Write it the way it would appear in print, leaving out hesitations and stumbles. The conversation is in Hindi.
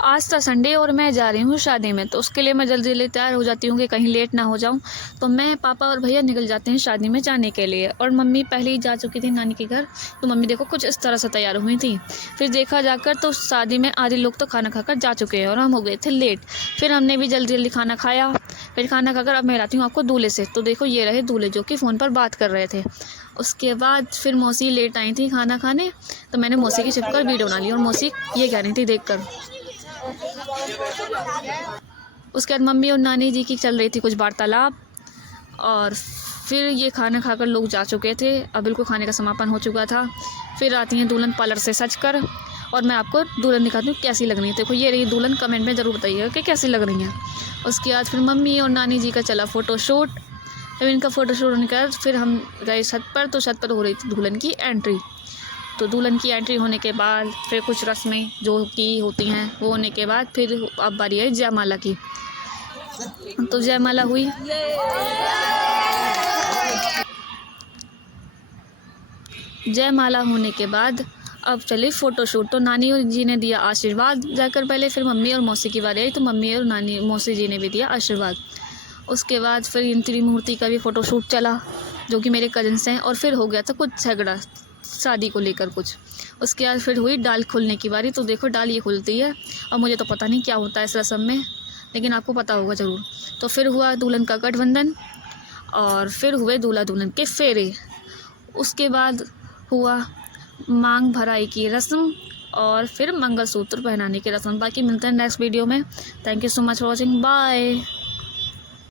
आज था संडे और मैं जा रही हूँ शादी में, तो उसके लिए मैं जल्दी जल्दी तैयार हो जाती हूँ कि कहीं लेट ना हो जाऊँ। तो मैं, पापा और भैया निकल जाते हैं शादी में जाने के लिए, और मम्मी पहले ही जा चुकी थी नानी के घर। तो मम्मी देखो कुछ इस तरह से तैयार हुई थी। फिर देखा जाकर तो शादी में आधे लोग तो खाना खाकर जा चुके हैं और हम हो गए थे लेट। फिर हमने भी जल्दी जल्दी खाना खाया। फिर खाना खाकर अब मैं लाती हूँ आपको दूल्हे से। तो देखो ये रहे दूल्हे जो कि फ़ोन पर बात कर रहे थे। उसके बाद फिर मौसी लेट आई थी खाना खाने, तो मैंने मौसी की छिपकर वीडियो बना ली और मौसी ये कह रही थी देखकर। उसके बाद मम्मी और नानी जी की चल रही थी कुछ वार्तालाप। और फिर ये खाना खाकर लोग जा चुके थे, अब बिल्कुल खाने का समापन हो चुका था। फिर आती हैं दुल्हन पार्लर से सज कर, और मैं आपको दुल्हन दिखाती हूँ कैसी लग रही है। देखो ये रही दुल्हन, कमेंट में ज़रूर बताइएगा कि कैसी लग रही हैं। उसके बाद फिर मम्मी और नानी जी का चला फ़ोटोशूट। जब इनका फ़ोटोशूट होने के बाद फिर हम गए छत पर, तो छत पर हो रही थी दुल्हन की एंट्री। तो दुल्हन की एंट्री होने के बाद फिर कुछ रस्में जो की होती हैं वो होने के बाद फिर अब बारी आई जयमाला की। तो जयमाला हुई। जयमाला होने के बाद अब चले फ़ोटोशूट। तो नानी जी ने दिया आशीर्वाद जाकर पहले, फिर मम्मी और मौसी की बारी आई, तो मम्मी और नानी मौसी जी ने भी दिया आशीर्वाद। उसके बाद फिर इन त्रिमूर्ति का भी फ़ोटोशूट चला, जो कि मेरे कज़न्स हैं। और फिर हो गया था कुछ झगड़ा शादी को लेकर कुछ। उसके बाद फिर हुई डाल खोलने की बारी। तो देखो डाल ये खुलती है, और मुझे तो पता नहीं क्या होता है इस रस्म में, लेकिन आपको पता होगा ज़रूर। तो फिर हुआ दुल्हन का गठबंधन, और फिर हुए दूल्हा दुल्हन के फेरे। उसके बाद हुआ मांग भराई की रस्म, और फिर मंगलसूत्र पहनाने की रस्म। बाकी मिलते हैं नेक्स्ट वीडियो में। Thank you so much for watching, bye.